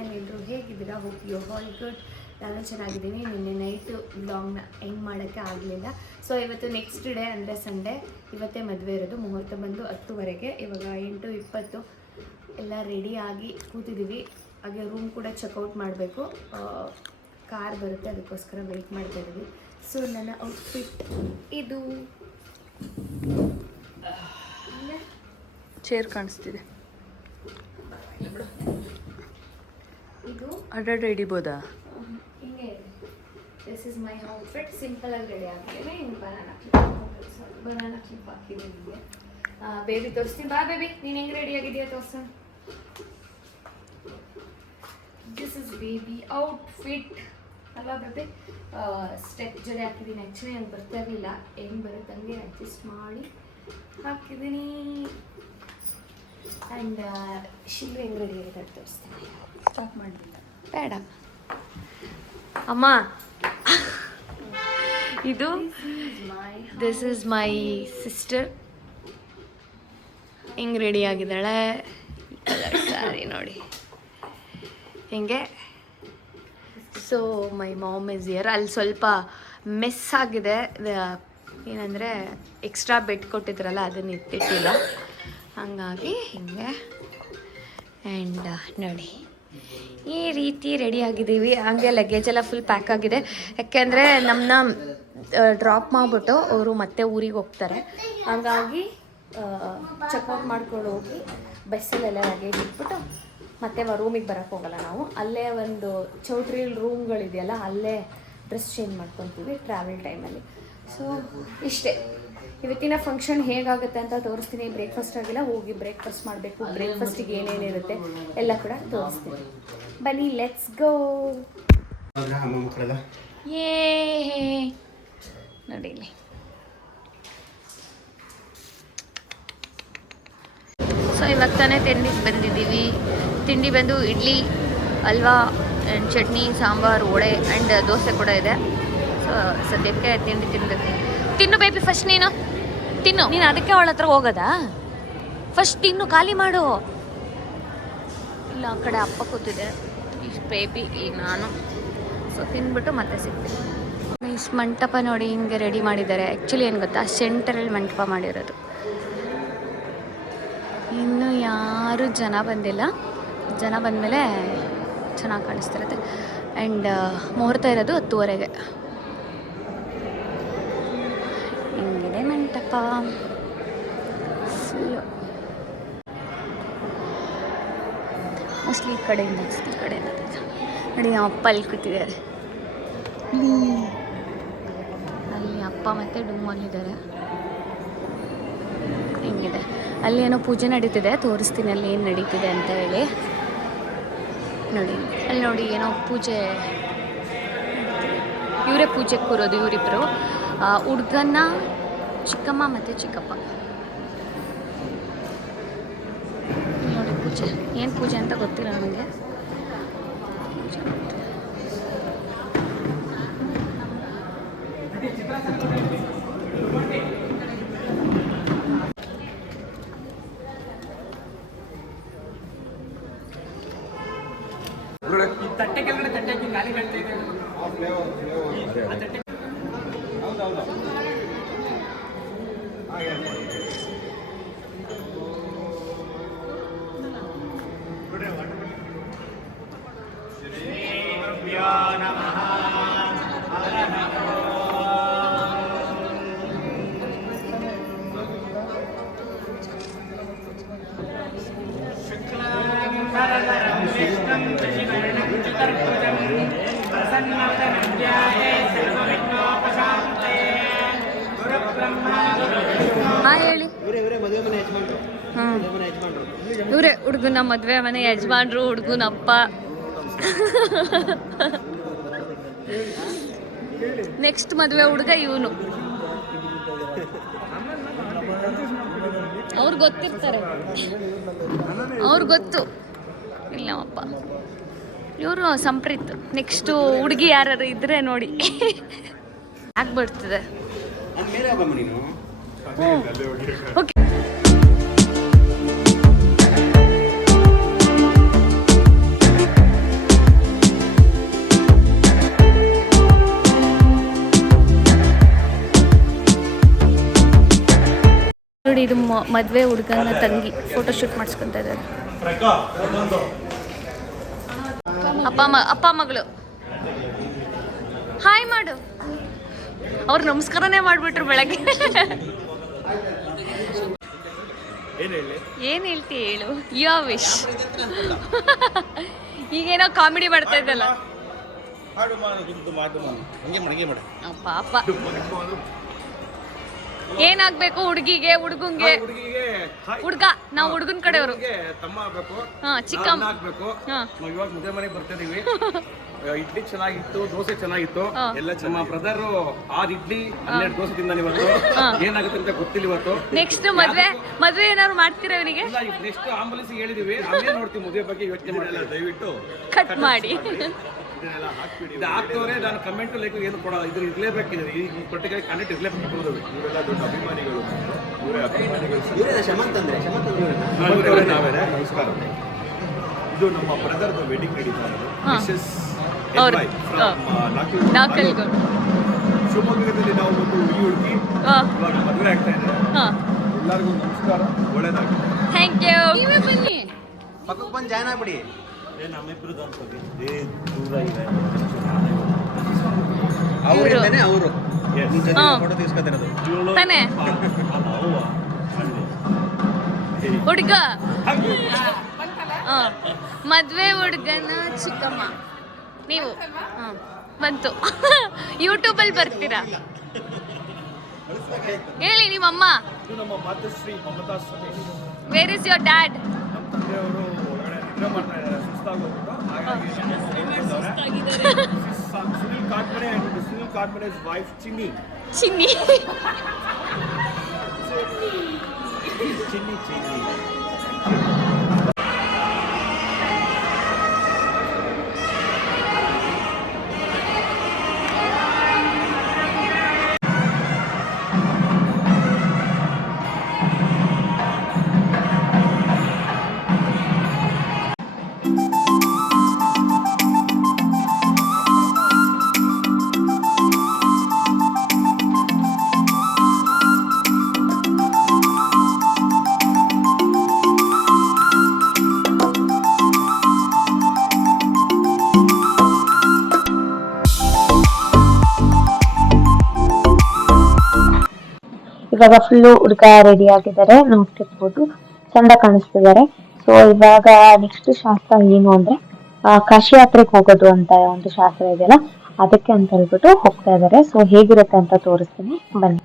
Channel. ಎಲ್ಲರೂ ಹೇಗಿದ್ದೀರಾ? Hope you all good. ನಾನು ಚೆನ್ನಾಗಿದ್ದೀನಿ. ನಿನ್ನೆ ನೈಟು ವ್ಲಾಗ್ನ ಎಂಡ್ ಮಾಡೋಕ್ಕೆ ಆಗಲಿಲ್ಲ. ಸೊ ಇವತ್ತು ನೆಕ್ಸ್ಟ್ ಡೇ ಅಂದರೆ ಸಂಡೇ. ಇವತ್ತೇ ಮದುವೆ ಇರೋದು. ಮುಹೂರ್ತ ಬಂದು 10:00. ಇವಾಗ 8:20 ಎಲ್ಲ ರೆಡಿಯಾಗಿ ಕೂತಿದ್ದೀವಿ. ಹಾಗೆ ರೂಮ್ ಕೂಡ ಚೆಕ್ಔಟ್ ಮಾಡಬೇಕು. ಕಾರ್ ಬರುತ್ತೆ, ಅದಕ್ಕೋಸ್ಕರ ವೆಯ್ಟ್ ಮಾಡ್ತಾ ಇದ್ದೀವಿ. ಸೊ ನನ್ನ ಔಟ್ಫಿಟ್ ಇದು. ಚೇರ್ ಕಾಣಿಸ್ತಿದೆ. ಇದು ಅಡ್ಡಾಡ ಹಿಡಿಬೋದಾ? ಹಿಂಗೆ ಇದೆ. This is my outfit. Simple ಆಗಿ ರೆಡಿ ಆಗಿದ್ದೇನೆ. ಇನ್ನು ಬನಾನಾ ಕ್ಲಿಪ್ ಹಾಕಿದೆ ನಿಮಗೆ. ಬೇಬಿ ತೋರಿಸ್ತೀನಿ. ಬಾ ಬೇಬಿ, ನೀನು ಹೆಂಗೆ ರೆಡಿ ಆಗಿದೆಯಾ ತೋರಿಸೋಣ. ದಿಸ್ ಇಸ್ ಬೇಬಿ ಔಟ್ಫಿಟ್ ಅಲ್ವಾ ಬೇಬಿ? ಸ್ಟೆಪ್ ಜಡೆ ಹಾಕಿದ್ದೀನಿ. ಆ್ಯಕ್ಚುಲಿ ನಂಗೆ ಬರ್ತಾ ಇರಲಿಲ್ಲ. ಹೆಂಗೆ ಬರುತ್ತೆ ಹಂಗೆ ಅಡ್ಜಸ್ಟ್ ಮಾಡಿ ಹಾಕಿದ್ದೀನಿ. ಆ್ಯಂಡ್ ಶಿಲ್ಲು ಹೆಂಗೆ ರೆಡಿ ಆಗಿದೆ ಅಂತ ತೋರಿಸ್ತೀನಿ. ಸ್ಟಾರ್ಟ್ ಮಾಡಲಿಲ್ಲ ಬೇಡ ಅಮ್ಮ. ಇದು ದಿಸ್ ಇಸ್ ಮೈ ಸಿಸ್ಟರ್. ಹೆಂಗೆ ರೆಡಿ ಆಗಿದ್ದಾಳೆ. ಸಾರಿ ನೋಡಿ ಹಿಂಗೆ. So my mom is year. ಅಲ್ಲಿ ಸ್ವಲ್ಪ ಮೆಸ್ ಆಗಿದೆ. ಏನಂದರೆ ಎಕ್ಸ್ಟ್ರಾ ಬೆಡ್ ಕೊಟ್ಟಿದ್ರಲ್ಲ, ಅದನ್ನು ಇಟ್ಟಿಲ್ಲ. ಹಾಗಾಗಿ ಹಿಂಗೆ. ಆ್ಯಂಡ್ ನೋಡಿ ಈ ರೀತಿ ರೆಡಿ ಆಗಿದ್ದೀವಿ. ಹಾಗೆ ಲಗೇಜ್ ಎಲ್ಲ ಫುಲ್ ಪ್ಯಾಕ್ ಆಗಿದೆ. ಯಾಕೆಂದರೆ ನಮ್ಮನ್ನ ಡ್ರಾಪ್ ಮಾಡಿಬಿಟ್ಟು ಅವರು ಮತ್ತೆ ಊರಿಗೆ ಹೋಗ್ತಾರೆ. ಹಾಗಾಗಿ ಚೆಕ್ಔಟ್ ಮಾಡ್ಕೊಂಡು ಹೋಗಿ ಬಸ್ಸಲ್ಲೆಲ್ಲ ಲಗೇಜ್ ಇಟ್ಬಿಟ್ಟು ಮತ್ತೆ ರೂಮಿಗೆ ಬರೋಕ್ಕೆ ಹೋಗಲ್ಲ ನಾವು. ಅಲ್ಲೇ ಒಂದು ಚೌಟ್ರಿ ರೂಮ್ಗಳಿದೆಯಲ್ಲ, ಅಲ್ಲೇ ಡ್ರೆಸ್ ಚೇಂಜ್ ಮಾಡ್ಕೊತೀವಿ ಟ್ರಾವೆಲ್ ಟೈಮಲ್ಲಿ. ಸೊ ಇಷ್ಟೇ. ಇವತ್ತಿನ ಫಂಕ್ಷನ್ ಹೇಗಾಗುತ್ತೆ ಅಂತ ತೋರಿಸ್ತೀನಿ. ಬ್ರೇಕ್ಫಾಸ್ಟ್ ಆಗಿಲ್ಲ, ಹೋಗಿ ಬ್ರೇಕ್ಫಾಸ್ಟ್ ಮಾಡಬೇಕು. ಬ್ರೇಕ್ಫಾಸ್ಟಿಗೆ ಏನೇನಿರುತ್ತೆ ಎಲ್ಲ ಕೂಡ ತೋರಿಸ್ತೀನಿ. ಬನ್ನಿ, ಲೆಟ್ಸ್ ಗೋ. ಏ ನೋಡಿ ಇಲ್ಲಿ ಸೊ ಇವಾಗ ತಾನೇ ತಿಂಡಿಗೆ ಬಂದಿದ್ದೀವಿ. ತಿಂಡಿ ಬಂದು ಇಡ್ಲಿ, ಹಲ್ವಾ ಆ್ಯಂಡ್ ಚಟ್ನಿ, ಸಾಂಬಾರು, ವಡೆ ಆ್ಯಂಡ್ ದೋಸೆ ಕೂಡ ಇದೆ. ಸೊ ಸದ್ಯಕ್ಕೆ ತಿಂಡಿ ತಿನ್ನಬೇಕು. ತಿನ್ನು ಬೇಬಿ, ಫಸ್ಟ್ ನೀನು ತಿನ್ನು. ನೀನು ಅದಕ್ಕೆ ಅವಳ ಹತ್ರ ಹೋಗೋದಾ? ಫಸ್ಟ್ ತಿನ್ನು, ಖಾಲಿ ಮಾಡು. ಇಲ್ಲ, ಆ ಕಡೆ ಅಪ್ಪ ಕೂತಿದೆ, ಇಷ್ಟು ಬೇಬಿ, ಈಗ ನಾನು. ಸೊ ತಿಂದ್ಬಿಟ್ಟು ಮತ್ತೆ ಸಿಗ್ತೀನಿ. ಇಷ್ಟು ಮಂಟಪ ನೋಡಿ ಹಿಂಗೆ ರೆಡಿ ಮಾಡಿದ್ದಾರೆ. ಆ್ಯಕ್ಚುಲಿ ಏನು ಗೊತ್ತಾ, ಸೆಂಟರಲ್ಲಿ ಮಂಟಪ ಮಾಡಿರೋದು. ಇನ್ನೂ ಯಾರೂ ಜನ ಬಂದಿಲ್ಲ. ಜನ ಬಂದಮೇಲೆ ಚೆನ್ನಾಗಿ ಕಾಣಿಸ್ತಿರುತ್ತೆ. ಆ್ಯಂಡ್ ಮುಹೂರ್ತ ಇರೋದು 10:00. ಹಿಂಗಿದೆ ಮಂಟಪ ಫುಲ್ಲು. ಮೋಸ್ಟ್ಲಿ ಈ ಕಡೆಯಿಂದ ನೋಡಿ. ಅಪ್ಪ ಅಲ್ಲಿ ಕೂತಿದ್ದಾರೆ. ಅಲ್ಲಿ ಅಪ್ಪ ಮತ್ತು ಡುಮ್ಮಲ್ಲಿದ್ದಾರೆ. ಹಿಂಗಿದೆ. ಅಲ್ಲಿ ಏನೋ ಪೂಜೆ ನಡೀತಿದೆ, ತೋರಿಸ್ತೀನಿ ಅಲ್ಲಿ ಏನು ನಡೀತಿದೆ ಅಂತ ಹೇಳಿ. ನೋಡಿ ಅಲ್ಲಿ ನೋಡಿ, ಏನೋ ಪೂಜೆ. ಇವರೇ ಪೂಜೆಗೆ ಕೂರೋದು, ಇವರಿಬ್ಬರು. ಹುಡ್ಗನ್ನ ಚಿಕ್ಕಮ್ಮ ಮತ್ತು ಚಿಕ್ಕಪ್ಪ. ನೋಡಿ ಪೂಜೆ, ಏನು ಪೂಜೆ ಅಂತ ಗೊತ್ತಿಲ್ಲ ನನಗೆ. ತಟ್ಟೆ ಕೆಳಗಡೆ ತಟ್ಟೆ ಗಾಳಿ ಕಟ್ತಾ ಇದೆ. ಹೇಳಿ. ಇವರೇ ಹುಡುಗನ ಮದುವೆ ಮನೆ ಯಜಮಾನ್ರು, ಹುಡುಗನಪ್ಪ. ನೆಕ್ಸ್ಟ್ ಮದುವೆ ಹುಡುಗ ಇವನು. ಅವ್ರು ಗೊತ್ತಿರ್ತಾರೆ, ಅವ್ರು ಗೊತ್ತು. ಇಲ್ಲವಪ್ಪ, ಇವರು ಸಂಪ್ರೀತ್. ನೆಕ್ಸ್ಟು ಹುಡುಗಿ ಯಾರು ಇದ್ರೆ ನೋಡಿ ಆಗ್ಬಿಡ್ತದೆ. ಓಕೆ. ನೋಡಿ ಇದು ಮದುವೆ ಹುಡುಗನ ತಂಗಿ ಫೋಟೋ ಶೂಟ್ ಮಾಡಿಸ್ಕೊತಾ ಇದ್ದಾರೆ. ಅಪ್ಪ ಮಗಳು ಹಾಯ್ ಮಾಡು. ಅವ್ರು ನಮಸ್ಕಾರನೇ ಮಾಡ್ಬಿಟ್ರು ಬೆಳಗ್ಗೆ. ಏನ್ ಹೇಳ್ತಿ ಹೇಳು. ಯೋ ವಿಶ್. ಈಗೇನೋ ಕಾಮಿಡಿ ಮಾಡ್ತಾ ಇದ್ದಲ್ಲ ಪಾಪ. ಏನಾಗ್ಬೇಕು ಹುಡುಗಿಗೆ ಹುಡುಗಂಗೆ? ಹುಡುಗ ನಾವು ಹುಡುಗನ್ ಕಡೆಯವರು. ತಮ್ಮ ಆಗ್ಬೇಕು, ಚಿಕ್ಕಮ್ಮ ಆಗ್ಬೇಕು. ಇವಾಗ ಮದುವೆ ಮನೆಗೆ ಬರ್ತಾ ಇದೀವಿ. ಇಡ್ಲಿ ಚೆನ್ನಾಗಿತ್ತು, ದೋಸೆ ಚೆನ್ನಾಗಿತ್ತು, ಎಲ್ಲ ನಮ್ಮ ಬ್ರದರ್ 6 ಇಡ್ಲಿ 12 ದೋಸೆ ತಿಂದಾನೆ ಇವತ್ತು. ಏನಾಗುತ್ತೆ ಅಂತ ಗೊತ್ತಿಲ್ಲ ಇವತ್ತು. ನೆಕ್ಸ್ಟ್ ಮದ್ವೆ ಏನಾದ್ರು ಮಾಡ್ತೀರಾ ಇವನಿಗೆ? ನೆಕ್ಸ್ಟ್ ಆಂಬುಲೆನ್ಸ್ ಹೇಳಿದೀವಿ, ಆಮೇಲೆ ನೋಡ್ತೀವಿ. ಮದುವೆ ಬಗ್ಗೆ ಯೋಚನೆ ಮಾಡಲ್ಲ, ದಯವಿಟ್ಟು ಕಟ್ ಮಾಡಿ. ಇದು ಹಾಕ್ತವ್ರೆ. ನಾನು ಕಮೆಂಟ್ ಲೈಕ್ ಏನು ಕೊಡಲ್ಲ, ಇದು ಇರ್ಲೇಬೇಕಿದೆ. ಈ ಪರ್ಟಿಕ್ಯುಲರ್ ಕಂಟೆಂಟ್ ಇರ್ಲೇಬೇಕು. ಇವರೆಲ್ಲ ದೊಡ್ಡ ಅಭಿಮಾನಿಗಳು, ನಾವೇ. ನಮಸ್ಕಾರ. ಇದು ನಮ್ಮ ಬ್ರದರ್ ವೆಡ್ಡಿಂಗ್ ನಡೀತಾ ಇದೆ. ನಾಲ್ಕಲ್ಗೋಡು ಶಿವಮೊಗ್ಗದಲ್ಲಿ ನಾವು ಒಂದು ಹುಡುಗಿ ಇವಾಗ ಮದುವೆ ಆಗ್ತಾ ಇದೆ. ಎಲ್ಲರಿಗೂ ನಮಸ್ಕಾರ, ಒಳ್ಳೇದಾಗಿ. Thank you. ನೀವೇ ಬನ್ನಿ, ಪಕ್ಕಕ್ಕೆ ಬಂದು ಜಾಯ್ನ್ ಆಗ್ಬಿಡಿ. ನಮ್ಮಿಬ್ರದ್ದು ಅನ್ಸೋದು ದೂರ ಇದೆ. ಅವರಿಂದನೇ ಅವರು ಫೋಟೋ తీసుకొತಿರೋದು ತಾನೇ ಹುಡುಗ. ಮದ್ವೆ ಹುಡುಗನ ಚಿಕ್ಕಮ್ಮ ನೀವು ಬಂತು. ಯೂಟ್ಯೂಬಲ್ಲಿ ಬರ್ತೀರಾ? ಹೇಳಿ ನಿಮ್ಮಮ್ಮ. ನಮ್ಮ ಮಾತೃಶ್ರೀ Mamata Satish. Where is your dad? ನಮ್ಮ ತಂದೆಯವರು ಒಳಗಡೆ ನಿದ್ರೆ ಮಾಡ್ತಾ ಇದ್ದಾರೆ, ಸುಸ್ತಾಗೋಗ್ಬಿಟ್ಟು. ಹಾಗಾಗಿ ಸುನಿಲ್ ಕಾಟ್ಮನೆ and ಸುನಿಲ್ ಕಾಟ್ಮನೆ's wife ಚಿನ್ನಿ. ಚಿನ್ನಿ ಇವಾಗ ಫುಲ್ಲು ಹುಡುಗ ರೆಡಿ ಆಗಿದ್ದಾರೆ, ನೋಡ್ತಿರ್ಬೋದು ಚಂದ ಕಾಣಿಸ್ತಿದ್ದಾರೆ. ಸೊ ಇವಾಗ ನೆಕ್ಸ್ಟ್ ಶಾಸ್ತ್ರ ಏನು ಅಂದ್ರೆ ಕಾಶಿ ಯಾತ್ರೆಗೆ ಹೋಗೋದು ಅಂತ ಒಂದು ಶಾಸ್ತ್ರ ಇದೆಯಲ್ಲ, ಅದಕ್ಕೆ ಅಂತ ಹೇಳ್ಬಿಟ್ಟು ಹೋಗ್ತಾ ಇದ್ದಾರೆ. ಸೊ ಹೇಗಿರುತ್ತೆ ಅಂತ ತೋರಿಸ್ತೀನಿ ಬನ್ನಿ.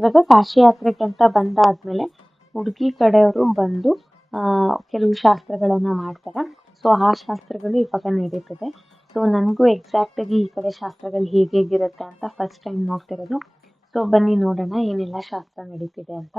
ಇವಾಗ ಕಾಶಿ ಯಾತ್ರೆಗೆ ಅಂತ ಬಂದಾದ್ಮೇಲೆ ಹುಡುಗಿ ಕಡೆಯವರು ಬಂದು ಕೆಲವು ಶಾಸ್ತ್ರಗಳನ್ನ ಮಾಡ್ತಾರೆ. ಸೊ ಆ ಶಾಸ್ತ್ರಗಳು ಇವಾಗ ನಡೀತದೆ. ಸೊ ನನಗೂ ಎಕ್ಸಾಕ್ಟ್ ಆಗಿ ಈ ಕಡೆ ಶಾಸ್ತ್ರಗಳು ಹೇಗಿರುತ್ತೆ ಅಂತ ಫಸ್ಟ್ ಟೈಮ್ ನೋಡ್ತಿರೋದು. ಸೊ ಬನ್ನಿ ನೋಡೋಣ ಏನೆಲ್ಲ ಶಾಸ್ತ್ರ ನಡೀತಿದೆ ಅಂತ.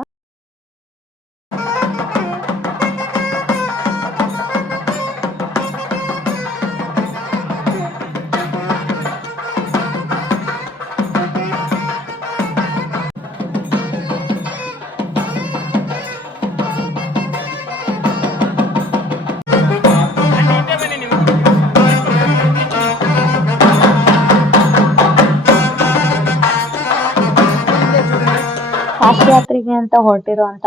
ಕಾಶಿ ಯಾತ್ರೆಗೆ ಅಂತ ಹೊರಟಿರುವಂತ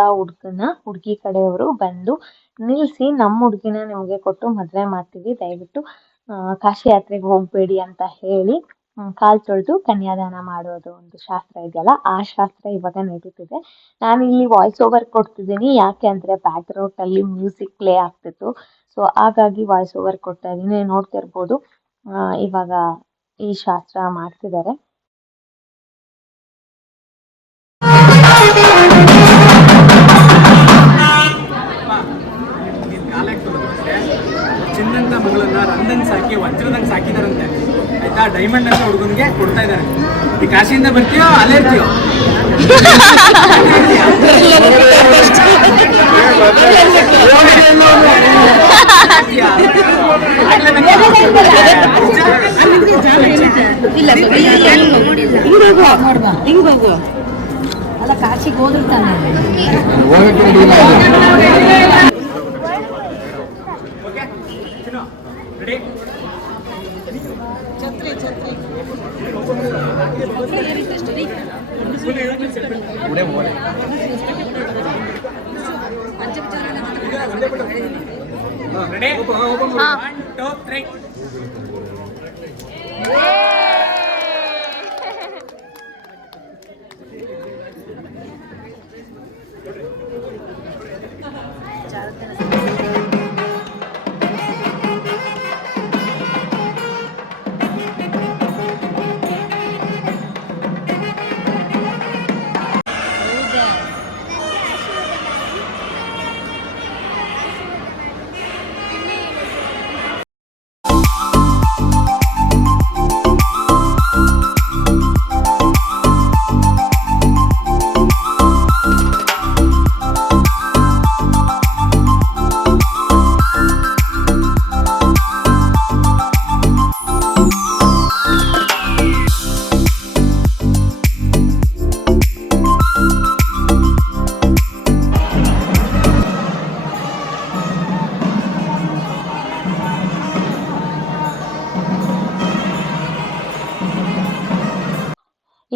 ಹುಡುಗಿ ಕಡೆಯವರು ಬಂದು ನಿಲ್ಸಿ ನಮ್ಮ ಹುಡುಗಿನ ನಿಮಗೆ ಕೊಟ್ಟು ಮದುವೆ ಮಾಡ್ತೀವಿ, ದಯವಿಟ್ಟು ಕಾಶಿ ಯಾತ್ರೆಗೆ ಹೋಗ್ಬೇಡಿ ಅಂತ ಹೇಳಿ ಕಾಲು ತೊಳೆದು ಕನ್ಯಾದಾನ ಮಾಡೋದು ಒಂದು ಶಾಸ್ತ್ರ ಇದೆಯಲ್ಲ, ಆ ಶಾಸ್ತ್ರ ಇವಾಗ ನಡೀತಿದೆ. ನಾನು ಇಲ್ಲಿ ವಾಯ್ಸ್ ಓವರ್ ಕೊಡ್ತಿದ್ದೀನಿ, ಯಾಕೆ ಅಂದರೆ ಬ್ಯಾಕ್ಗ್ರೌಂಡಲ್ಲಿ ಮ್ಯೂಸಿಕ್ ಪ್ಲೇ ಆಗ್ತಿತ್ತು. ಸೊ ಹಾಗಾಗಿ ವಾಯ್ಸ್ ಓವರ್ ಕೊಡ್ತಾ ಇದ್ದೀನಿ. ನೋಡ್ತಿರ್ಬೋದು ಇವಾಗ ಈ ಶಾಸ್ತ್ರ ಮಾಡ್ತಿದ್ದಾರೆ. ಚಿನ್ನಂತ ಮಗಳನ್ನ ರಂದಂಗ್ ಸಾಕಿ ವಜ್ರದಂಗ್ ಸಾಕಿದಾರಂತೆ ಆಯ್ತಾ. ಡೈಮಂಡ್ ಅಂತ ಹುಡುಗನ್ಗೆ ಕೊಡ್ತಾ ಇದ್ದಾರೆ. ಈ ಕಾಶಿಯಿಂದ ಬರ್ತೀಯೋ ಅಲ್ಲೇ ಇರ್ತೀಯೋ? ಅಲ್ಲ ಕಾಶಿಗೆ ಹೋದ್ರು ತಾನೆ.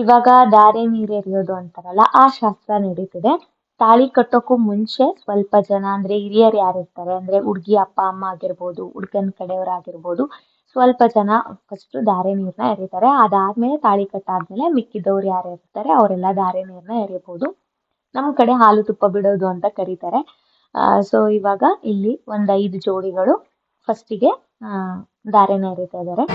ಇವಾಗ ಧಾರೆ ನೀರು ಎರೆಯೋದು ಅಂತಾರಲ್ಲ, ಆ ಶಾಸ್ತ್ರ ನಡೀತಿದೆ. ತಾಳಿ ಕಟ್ಟೋಕ್ಕೂ ಮುಂಚೆ ಸ್ವಲ್ಪ ಜನ ಅಂದ್ರೆ ಹಿರಿಯರು ಯಾರಿರ್ತಾರೆ ಅಂದ್ರೆ ಹುಡುಗಿ ಅಪ್ಪ ಅಮ್ಮ ಆಗಿರ್ಬೋದು, ಹುಡುಗನ ಕಡೆಯವರಾಗಿರ್ಬೋದು, ಸ್ವಲ್ಪ ಜನ ಫಸ್ಟ್ ಧಾರೆ ನೀರನ್ನ ಎರೀತಾರೆ. ಅದಾದ್ಮೇಲೆ ತಾಳಿ ಕಟ್ಟಾದ್ಮೇಲೆ ಮಿಕ್ಕಿದವ್ರು ಯಾರು ಇರ್ತಾರೆ ಅವರೆಲ್ಲ ಧಾರೆ ನೀರನ್ನ ಎರಿಬೋದು. ನಮ್ಮ ಕಡೆ ಹಾಲು ತುಪ್ಪ ಬಿಡೋದು ಅಂತ ಕರೀತಾರೆ. ಸೊ ಇವಾಗ ಇಲ್ಲಿ ಒಂದ್ 5 ಜೋಡಿಗಳು ಫಸ್ಟಿಗೆ ಧಾರೆನ ಎರಿತಾ ಇದ್ದಾರೆ.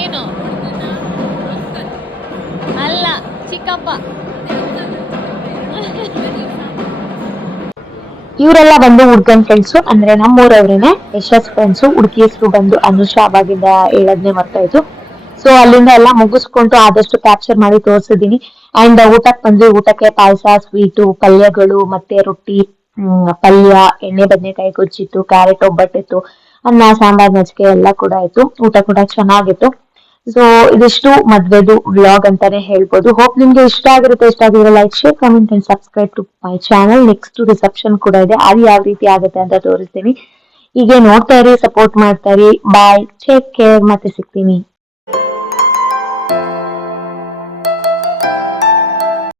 ಏನು ಅಲ್ಲ ಚಿಕ್ಕಪ್ಪ. ಇವರೆಲ್ಲ ಬಂದು ಹುಡ್ಗನ್ ಫ್ರೆಂಡ್ಸು, ಅಂದ್ರೆ ನಮ್ಮೂರವ್ರೇನೆ, ಯಶಸ್ ಫ್ರೆಂಡ್ಸು. ಹುಡುಗಿ ಹೆಸರು ಬಂದು ಅನುಷಾ, ಅವಾಗಿಂದ ಹೇಳದ್ನೇ ಮರ್ತಾಯ್ತು. ಸೊ ಅಲ್ಲಿಂದ ಎಲ್ಲ ಮುಗಿಸ್ಕೊಂಡು ಆದಷ್ಟು ಕ್ಯಾಪ್ಚರ್ ಮಾಡಿ ತೋರಿಸಿದೀನಿ. ಅಂಡ್ ಊಟಕ್ಕೆ ಬಂದ್ವಿ. ಊಟಕ್ಕೆ ಪಾಯಸ, ಸ್ವೀಟು, ಪಲ್ಯಗಳು, ಮತ್ತೆ ರೊಟ್ಟಿ, ಪಲ್ಯ, ಎಣ್ಣೆ ಬದನೆಕಾಯಿ ಗೊಜ್ಜಿತ್ತು, ಕ್ಯಾರೆಟ್ ಒಬ್ಬಟ್ಟಿತ್ತು, ಅನ್ನ, ಸಾಂಬಾರ್, ಮಜ್ಜಿಗೆ ಎಲ್ಲ ಕೂಡ ಆಯ್ತು. ಊಟ ಕೂಡ ಚೆನ್ನಾಗಿತ್ತು. ಸೊ ಇದಿಷ್ಟು ಮದ್ವೆದು ವ್ಲಾಗ್ ಅಂತಾನೆ ಹೇಳ್ಬೋದು. ಹೋಪ್ ನಿಮ್ಗೆ ಇಷ್ಟ ಆಗಿರುತ್ತೆ. ಇಷ್ಟ ಆಗಿದ್ರೆ like, share, comment and subscribe to my channel. Next reception ಕೂಡ ಇದೆ, ಅದು ಯಾವ ರೀತಿ ಆಗುತ್ತೆ ಅಂತ ತೋರಿಸ್ತೀನಿ. ಹೀಗೆ ನೋಡ್ತಾ ಇರಿ, ಸಪೋರ್ಟ್ ಮಾಡ್ತಾ ಇರಿ. ಬಾಯ್, ಟೇಕ್ ಕೇರ್, ಮತ್ತೆ ಸಿಗ್ತೀನಿ.